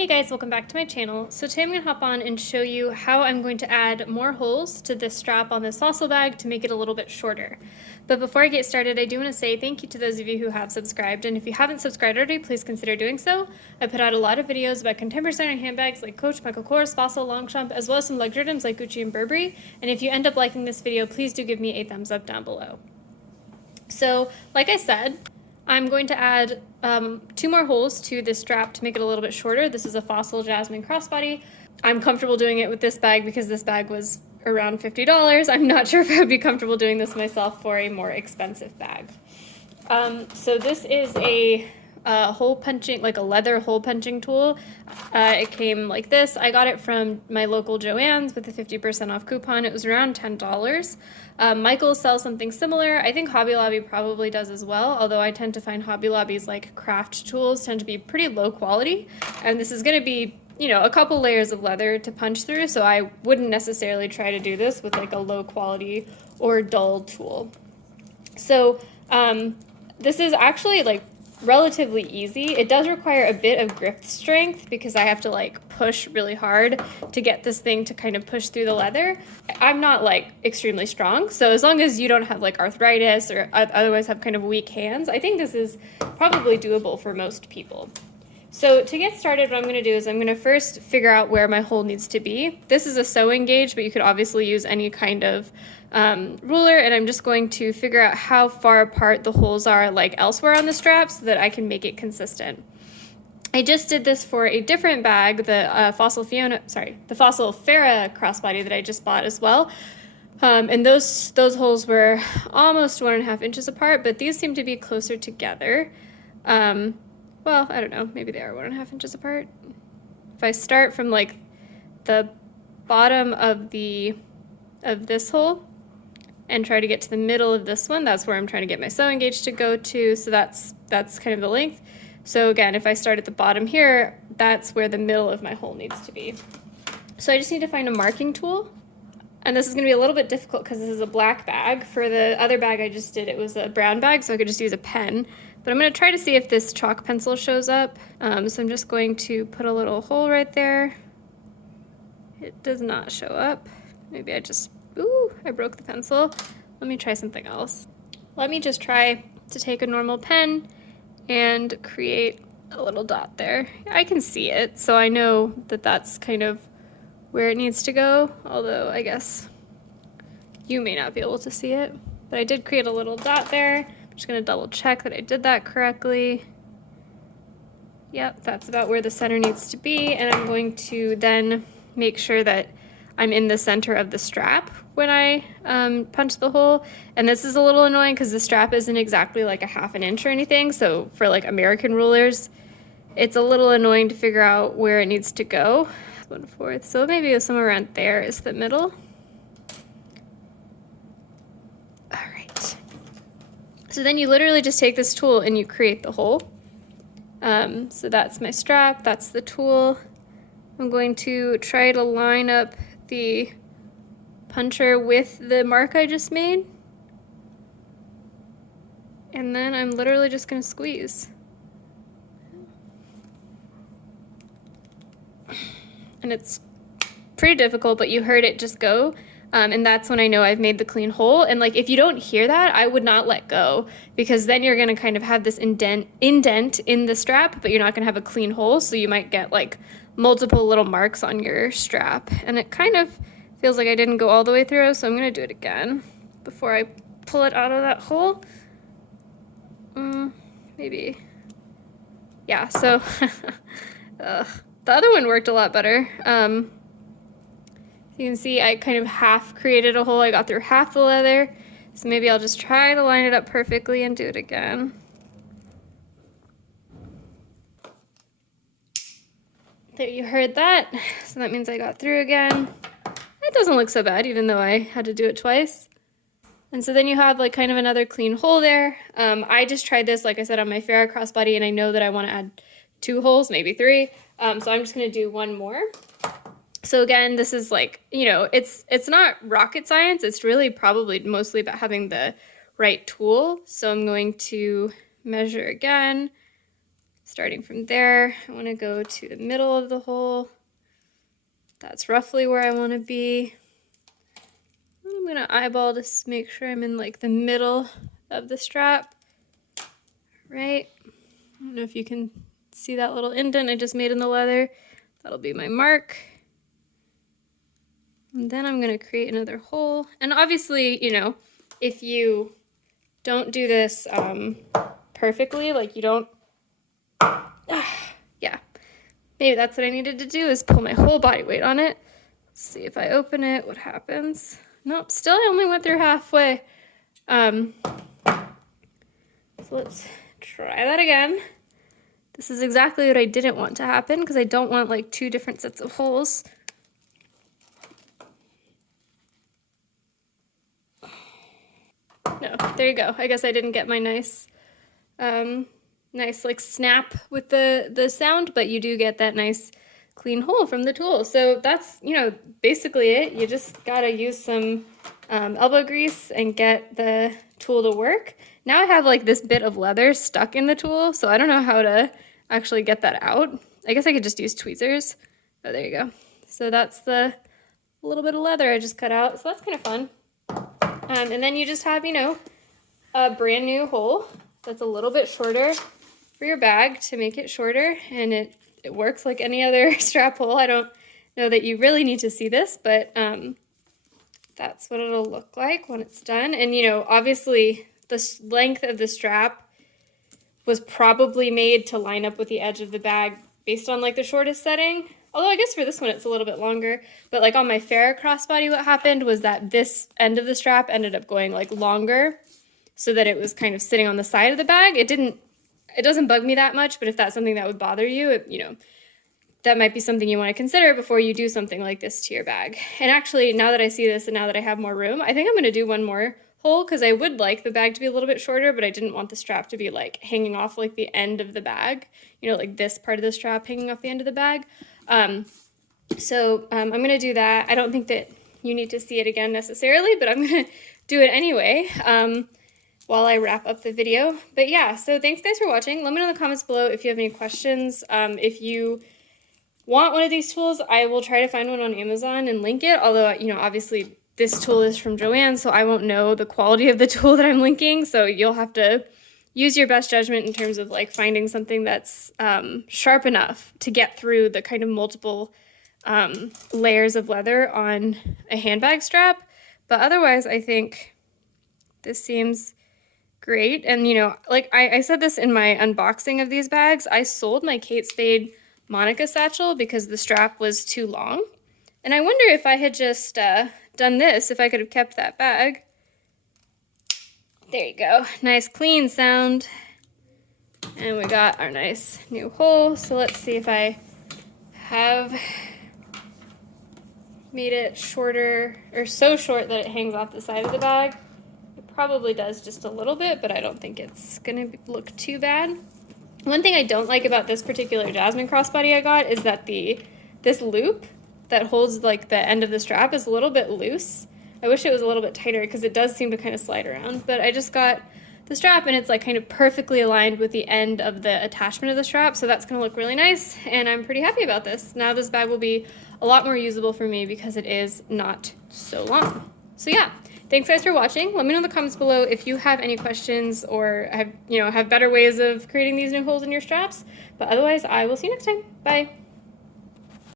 Hey guys, welcome back to my channel. So today I'm going to hop on and show you how I'm going to add more holes to this strap on this fossil bag to make it a little bit shorter. But before I get started, I do want to say thank you to those of you who have subscribed, and if you haven't subscribed already, please consider doing so. I put out a lot of videos about contemporary designer handbags like Coach, Michael Kors, Fossil, Longchamp, as well as some luxury items like Gucci and Burberry, and if you end up liking this video, please do give me a thumbs up down below. So, like I said, I'm going to add 2 more holes to this strap to make it a little bit shorter. This is a Fossil Jasmine Crossbody. I'm comfortable doing it with this bag because this bag was around $50. I'm not sure if I would be comfortable doing this myself for a more expensive bag. So this is a hole punching, like a leather hole punching tool. It came like this. I got it from my local Joann's with a 50% off coupon. It was around $10. Michael sells something similar. I think Hobby Lobby probably does as well, although I tend to find Hobby Lobby's like craft tools tend to be pretty low quality, and this is going to be, you know, a couple layers of leather to punch through, so I wouldn't necessarily try to do this with like a low quality or dull tool. So this is actually like relatively easy. It does require a bit of grip strength because I have to like push really hard to get this thing to kind of push through the leather. I'm not like extremely strong, so as long as you don't have like arthritis or otherwise have kind of weak hands, I think this is probably doable for most people. So to get started, what I'm going to do is I'm going to first figure out where my hole needs to be. This is a sewing gauge, but you could obviously use any kind of ruler, and I'm just going to figure out how far apart the holes are like elsewhere on the strap so that I can make it consistent. I just did this for a different bag, the Fossil Farah crossbody that I just bought as well. And those holes were almost 1.5 inches apart, but these seem to be closer together. Well, I don't know, maybe they are 1.5 inches apart. If I start from like the bottom of this hole and try to get to the middle of this one, that's where I'm trying to get my sewing gauge to go to, so that's kind of the length. So again, if I start at the bottom here, that's where the middle of my hole needs to be. So I just need to find a marking tool, and this is going to be a little bit difficult because this is a black bag. For the other bag I just did, it was a brown bag, so I could just use a pen. But I'm going to try to see if this chalk pencil shows up. So I'm just going to put a little hole right there. It does not show up. Maybe I just, ooh, I broke the pencil. Let me try something else. Let me just try to take a normal pen and create a little dot there. I can see it, so I know that that's kind of where it needs to go, although I guess you may not be able to see it. But I did create a little dot there. Just gonna double check that I did that correctly. Yep, that's about where the center needs to be, and I'm going to then make sure that I'm in the center of the strap when I punch the hole. And this is a little annoying because the strap isn't exactly like a 1/2 inch or anything, so for like American rulers, it's a little annoying to figure out where it needs to go. 1/4, so maybe somewhere around there is the middle. So then you literally just take this tool and you create the hole. So that's my strap, that's the tool. I'm going to try to line up the puncher with the mark I just made. And then I'm literally just gonna squeeze. And it's pretty difficult, but you heard it just go. And that's when I know I've made the clean hole. And like, if you don't hear that, I would not let go, because then you're gonna kind of have this indent in the strap, but you're not gonna have a clean hole, so you might get like multiple little marks on your strap. And it kind of feels like I didn't go all the way through, so I'm gonna do it again before I pull it out of that hole. Maybe. Yeah, so the other one worked a lot better. You can see I kind of half created a hole. I got through half the leather. So maybe I'll just try to line it up perfectly and do it again. There, you heard that. So that means I got through again. It doesn't look so bad, even though I had to do it twice. And so then you have like kind of another clean hole there. I just tried this, like I said, on my Farah crossbody, and I know that I want to add 2 holes, maybe 3. So I'm just going to do 1 more. So again, this is like, you know, it's not rocket science. It's really probably mostly about having the right tool. So I'm going to measure again, Starting from there, I want to go to the middle of the hole. That's roughly where I want to be. I'm going to eyeball to make sure I'm in like the middle of the strap. Right? I don't know if you can see that little indent I just made in the leather. That'll be my mark. And then I'm going to create another hole. And obviously, you know, if you don't do this perfectly, like you don't, yeah, maybe that's what I needed to do, is pull my whole body weight on it. Let's see if I open it, what happens. Nope, still I only went through halfway. So let's try that again. This is exactly what I didn't want to happen because I don't want like two different sets of holes. No, there you go. I guess I didn't get my nice like snap with the sound, but you do get that nice clean hole from the tool. So that's, you know, basically it. You just gotta use some elbow grease and get the tool to work. Now I have like this bit of leather stuck in the tool, so I don't know how to actually get that out. I guess I could just use tweezers. Oh, there you go. So that's the little bit of leather I just cut out. So that's kind of fun. And then you just have, you know, a brand new hole that's a little bit shorter for your bag to make it shorter, and it works like any other strap hole. I don't know that you really need to see this, but that's what it'll look like when it's done. And, you know, obviously the length of the strap was probably made to line up with the edge of the bag based on like the shortest setting. Although I guess for this one it's a little bit longer, but like on my fair crossbody, what happened was that this end of the strap ended up going like longer so that it was kind of sitting on the side of the bag. It doesn't bug me that much, but if that's something that would bother you, you know, that might be something you want to consider before you do something like this to your bag. And actually, now that I see this and now that I have more room, I think I'm going to do one more hole because I would like the bag to be a little bit shorter, but I didn't want the strap to be like hanging off like the end of the bag, you know, like this part of the strap hanging off the end of the bag. So I'm going to do that. I don't think that you need to see it again necessarily, but I'm going to do it anyway while I wrap up the video. But yeah, so thanks guys for watching. Let me know in the comments below if you have any questions. If you want one of these tools, I will try to find one on Amazon and link it. Although, you know, obviously this tool is from Joanne, so I won't know the quality of the tool that I'm linking. So you'll have to use your best judgment in terms of like finding something that's sharp enough to get through the kind of multiple layers of leather on a handbag strap. But otherwise, I think this seems great. And, you know, like I said this in my unboxing of these bags, I sold my Kate Spade Monica satchel because the strap was too long. And I wonder if I had just done this, if I could have kept that bag. There you go. Nice clean sound. And we got our nice new hole. So let's see if I have made it shorter, or so short that it hangs off the side of the bag. It probably does just a little bit, but I don't think it's gonna look too bad. One thing I don't like about this particular Jasmine crossbody I got is that this loop that holds like the end of the strap is a little bit loose. I wish it was a little bit tighter because it does seem to kind of slide around, but I just got the strap and it's like kind of perfectly aligned with the end of the attachment of the strap, so that's gonna look really nice, and I'm pretty happy about this. Now this bag will be a lot more usable for me because it is not so long. So yeah, thanks guys for watching. Let me know in the comments below if you have any questions or have better ways of creating these new holes in your straps, but otherwise I will see you next time. Bye.